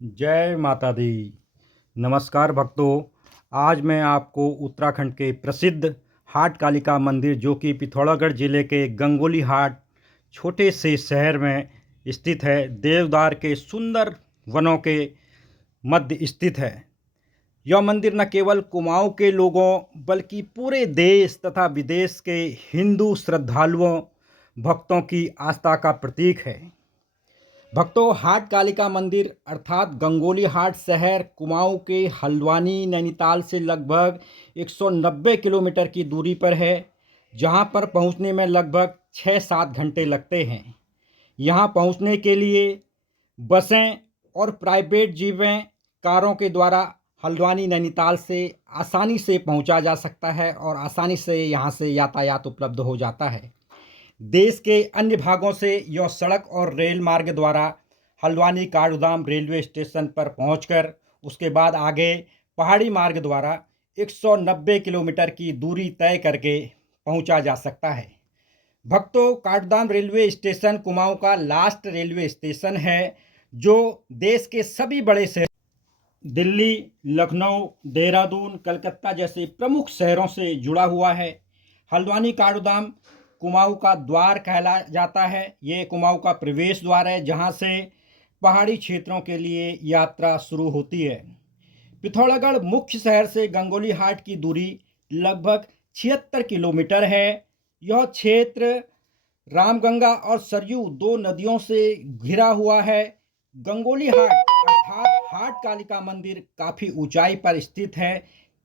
जय माता दी। नमस्कार भक्तों। आज मैं आपको उत्तराखंड के प्रसिद्ध हाट कालिका मंदिर जो कि पिथौरागढ़ जिले के गंगोली हाट छोटे से शहर में स्थित है, देवदार के सुंदर वनों के मध्य स्थित है। यह मंदिर न केवल कुमाऊं के लोगों बल्कि पूरे देश तथा विदेश के हिंदू श्रद्धालुओं भक्तों की आस्था का प्रतीक है। भक्तों, हाट कालिका मंदिर अर्थात गंगोली हाट शहर कुमाऊं के हल्द्वानी नैनीताल से लगभग 190 किलोमीटर की दूरी पर है, जहां पर पहुंचने में लगभग 6-7 घंटे लगते हैं। यहां पहुंचने के लिए बसें और प्राइवेट जीपें कारों के द्वारा हल्द्वानी नैनीताल से आसानी से पहुंचा जा सकता है और आसानी से यहां से यातायात उपलब्ध हो जाता है। देश के अन्य भागों से यह सड़क और रेल मार्ग द्वारा हल्द्वानी काठगोदाम रेलवे स्टेशन पर पहुंचकर उसके बाद आगे पहाड़ी मार्ग द्वारा 190 किलोमीटर की दूरी तय करके पहुंचा जा सकता है। भक्तों, काठगोदाम रेलवे स्टेशन कुमाऊं का लास्ट रेलवे स्टेशन है, जो देश के सभी बड़े शहर दिल्ली, लखनऊ, देहरादून, कलकत्ता जैसे प्रमुख शहरों से जुड़ा हुआ है। हल्द्वानी काठगोदाम कुमाऊं का द्वार कहला जाता है। ये कुमाऊं का प्रवेश द्वार है, जहां से पहाड़ी क्षेत्रों के लिए यात्रा शुरू होती है। पिथौरागढ़ मुख्य शहर से गंगोली हाट की दूरी लगभग 76 किलोमीटर है। यह क्षेत्र रामगंगा और सरयू दो नदियों से घिरा हुआ है। गंगोली हाट अर्थात हाट कालिका मंदिर काफ़ी ऊंचाई पर स्थित है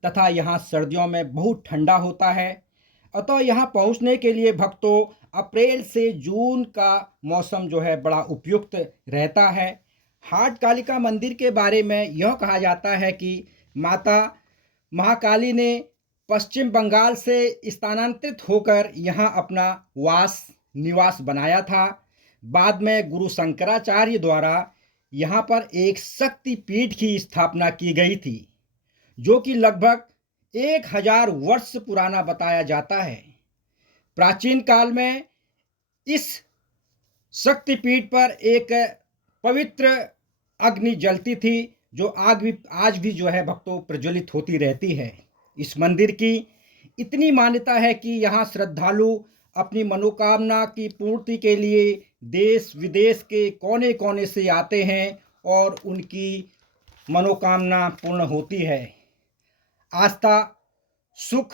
तथा यहाँ सर्दियों में बहुत ठंडा होता है। अतः यहाँ पहुँचने के लिए भक्तों अप्रैल से जून का मौसम जो है बड़ा उपयुक्त रहता है। हाट कालिका मंदिर के बारे में यह कहा जाता है कि माता महाकाली ने पश्चिम बंगाल से स्थानांतरित होकर यहाँ अपना निवास बनाया था। बाद में गुरु शंकराचार्य द्वारा यहाँ पर एक शक्ति पीठ की स्थापना की गई थी, जो कि लगभग 1000 वर्ष पुराना बताया जाता है। प्राचीन काल में इस शक्तिपीठ पर एक पवित्र अग्नि जलती थी, जो आज भी जो है भक्तों प्रज्वलित होती रहती है। इस मंदिर की इतनी मान्यता है कि यहाँ श्रद्धालु अपनी मनोकामना की पूर्ति के लिए देश विदेश के कोने कोने से आते हैं और उनकी मनोकामना पूर्ण होती है। आस्था सुख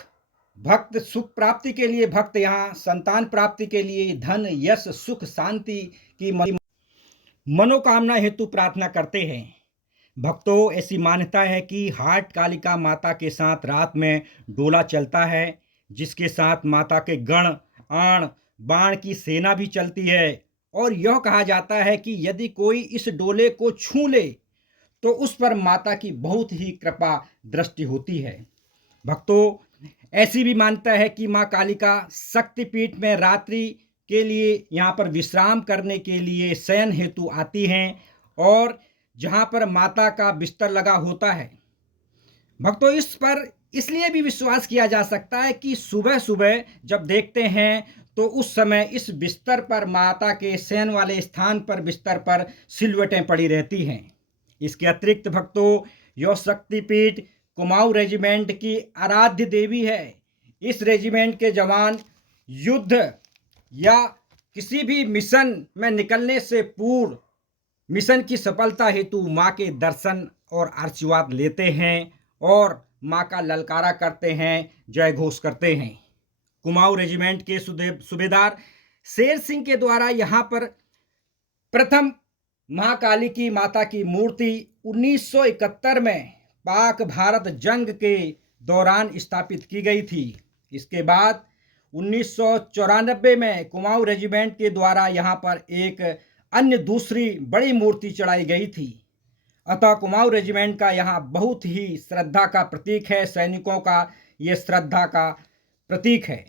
भक्त सुख प्राप्ति के लिए भक्त यहाँ संतान प्राप्ति के लिए धन यश सुख शांति की मनोकामना हेतु प्रार्थना करते हैं। भक्तों, ऐसी मान्यता है कि हाट कालिका माता के साथ रात में डोला चलता है, जिसके साथ माता के गण आण बाण की सेना भी चलती है और यह कहा जाता है कि यदि कोई इस डोले को छू ले तो उस पर माता की बहुत ही कृपा दृष्टि होती है। भक्तों, ऐसी भी मान्यता है कि माँ कालिका शक्तिपीठ में रात्रि के लिए यहाँ पर विश्राम करने के लिए शयन हेतु आती हैं और जहाँ पर माता का बिस्तर लगा होता है। भक्तों, इस पर इसलिए भी विश्वास किया जा सकता है कि सुबह सुबह जब देखते हैं तो उस समय इस बिस्तर पर माता के शयन वाले स्थान पर बिस्तर पर सिलवटें पड़ी रहती हैं। इसके अतिरिक्त भक्तों, यह शक्तिपीठ कुमाऊं रेजिमेंट की आराध्य देवी है। इस रेजिमेंट के जवान युद्ध या किसी भी मिशन में निकलने से पूर्व मिशन की सफलता हेतु माँ के दर्शन और आशीर्वाद लेते हैं और माँ का ललकारा करते हैं, जय घोष करते हैं। कुमाऊं रेजिमेंट के सूबेदार शेर सिंह के द्वारा यहाँ पर प्रथम महाकाली की माता की मूर्ति 1971 में पाक भारत जंग के दौरान स्थापित की गई थी। इसके बाद 1994 में कुमाऊं रेजिमेंट के द्वारा यहाँ पर एक अन्य दूसरी बड़ी मूर्ति चढ़ाई गई थी। अतः कुमाऊं रेजिमेंट का यहाँ बहुत ही श्रद्धा का प्रतीक है, सैनिकों का ये श्रद्धा का प्रतीक है।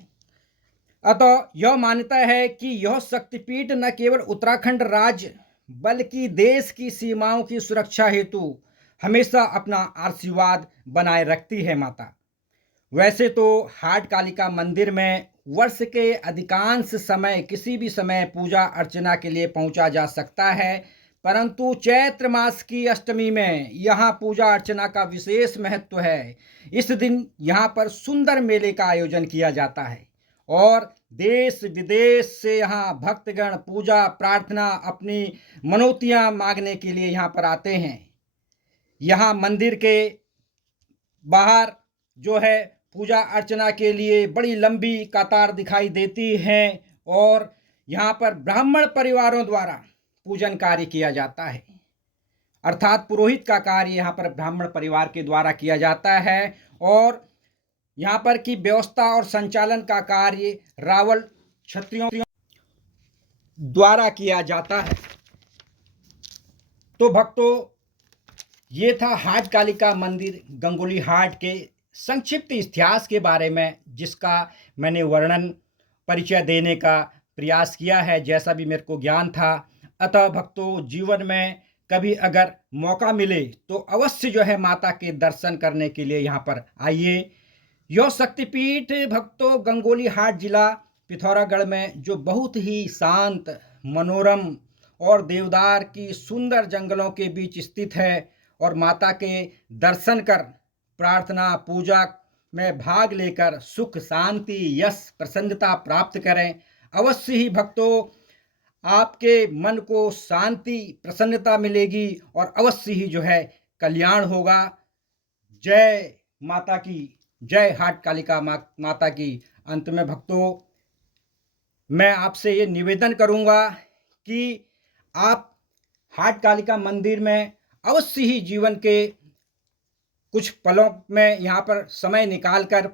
अतः यह मान्यता है कि यह शक्तिपीठ न केवल उत्तराखंड राज्य बल्कि देश की सीमाओं की सुरक्षा हेतु हमेशा अपना आशीर्वाद बनाए रखती है माता। वैसे तो हाट कालिका मंदिर में वर्ष के अधिकांश समय किसी भी समय पूजा अर्चना के लिए पहुंचा जा सकता है, परंतु चैत्र मास की अष्टमी में यहाँ पूजा अर्चना का विशेष महत्व है। इस दिन यहाँ पर सुंदर मेले का आयोजन किया जाता है और देश विदेश से यहाँ भक्तगण पूजा प्रार्थना अपनी मनौतियाँ मांगने के लिए यहाँ पर आते हैं। यहाँ मंदिर के बाहर जो है पूजा अर्चना के लिए बड़ी लंबी कतार दिखाई देती है और यहाँ पर ब्राह्मण परिवारों द्वारा पूजन कार्य किया जाता है, अर्थात पुरोहित का कार्य यहाँ पर ब्राह्मण परिवार के द्वारा किया जाता है और यहाँ पर की व्यवस्था और संचालन का कार्य रावल क्षत्रियों द्वारा किया जाता है। तो भक्तों, ये था हाट कालिका मंदिर गंगोली हाट के संक्षिप्त इतिहास के बारे में, जिसका मैंने वर्णन परिचय देने का प्रयास किया है जैसा भी मेरे को ज्ञान था। अतः भक्तों, जीवन में कभी अगर मौका मिले तो अवश्य जो है माता के दर्शन करने के लिए यहाँ पर आइए। यह शक्तिपीठ भक्तों गंगोली हाट जिला पिथौरागढ़ में जो बहुत ही शांत मनोरम और देवदार की सुंदर जंगलों के बीच स्थित है और माता के दर्शन कर प्रार्थना पूजा में भाग लेकर सुख शांति यश प्रसन्नता प्राप्त करें। अवश्य ही भक्तों आपके मन को शांति प्रसन्नता मिलेगी और अवश्य ही जो है कल्याण होगा। जय माता की, जय हाट कालिका माता की। अंत में भक्तों मैं आपसे ये निवेदन करूंगा कि आप हाट कालिका मंदिर में अवश्य ही जीवन के कुछ पलों में यहाँ पर समय निकाल कर